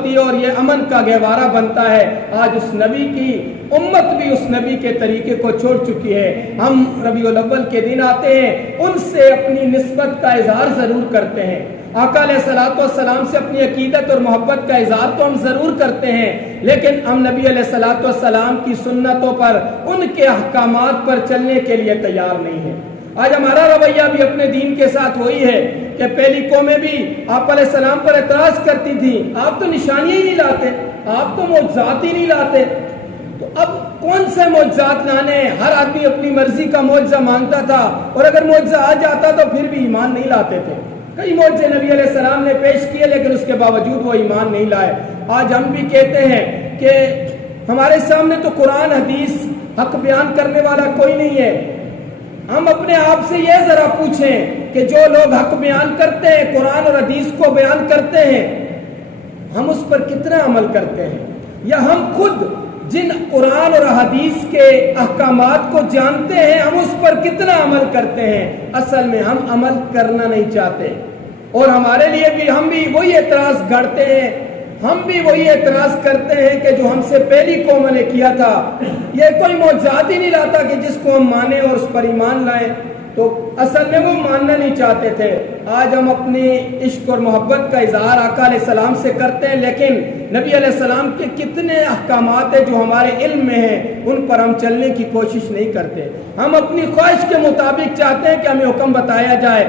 ہوتی ہے اور یہ امن کا گہوارہ بنتا ہے۔ آج اس نبی کی امت بھی اس نبی کے طریقے کو چھوڑ چکی ہے۔ ہم ربیع الاول کے دن آتے ہیں، ان سے اپنی نسبت کا اظہار ضرور کرتے ہیں، آقا علیہ السلام سے اپنی عقیدت اور محبت کا اظہار تو ہم ضرور کرتے ہیں، لیکن ہم نبی علیہ السلام کی سنتوں پر، ان کے احکامات پر چلنے کے لیے تیار نہیں ہیں۔ آج ہمارا رویہ بھی اپنے دین کے ساتھ وہی ہے کہ پہلی قومیں بھی آپ علیہ السلام پر اعتراض کرتی تھیں، آپ تو نشانیاں ہی نہیں لاتے، آپ تو معجزات ہی نہیں لاتے، تو اب کون سے معجزات لانے ہیں؟ ہر آدمی اپنی مرضی کا معجزہ مانگتا تھا، اور اگر معجزہ آ جاتا تو پھر بھی ایمان نہیں لاتے تھے۔ کئی معجزے نبی علیہ السلام نے پیش کیے، لیکن اس کے باوجود وہ ایمان نہیں لائے۔ آج ہم بھی کہتے ہیں کہ ہمارے سامنے تو قرآن حدیث حق بیان کرنے والا کوئی نہیں ہے۔ ہم اپنے آپ سے یہ ذرا پوچھیں کہ جو لوگ حق بیان کرتے ہیں، قرآن اور حدیث کو بیان کرتے ہیں، ہم اس پر کتنا عمل کرتے ہیں؟ یا ہم خود جن قرآن اور حدیث کے احکامات کو جانتے ہیں، ہم اس پر کتنا عمل کرتے ہیں؟ اصل میں ہم عمل کرنا نہیں چاہتے، اور ہمارے لیے بھی ہم بھی وہی اعتراض گھڑتے ہیں، ہم بھی وہی اعتراض کرتے ہیں کہ جو ہم سے پہلی قوموں نے کیا تھا۔ یہ کوئی معجزات ہی نہیں لاتا کہ جس کو ہم مانیں اور اس پر ایمان لائیں، تو اصل میں وہ ماننا نہیں چاہتے تھے۔ آج ہم اپنی عشق اور محبت کا اظہار آقا علیہ السلام سے کرتے ہیں، لیکن نبی علیہ السلام کے کتنے احکامات ہیں جو ہمارے علم میں ہیں، ان پر ہم چلنے کی کوشش نہیں کرتے۔ ہم اپنی خواہش کے مطابق چاہتے ہیں کہ ہمیں حکم بتایا جائے۔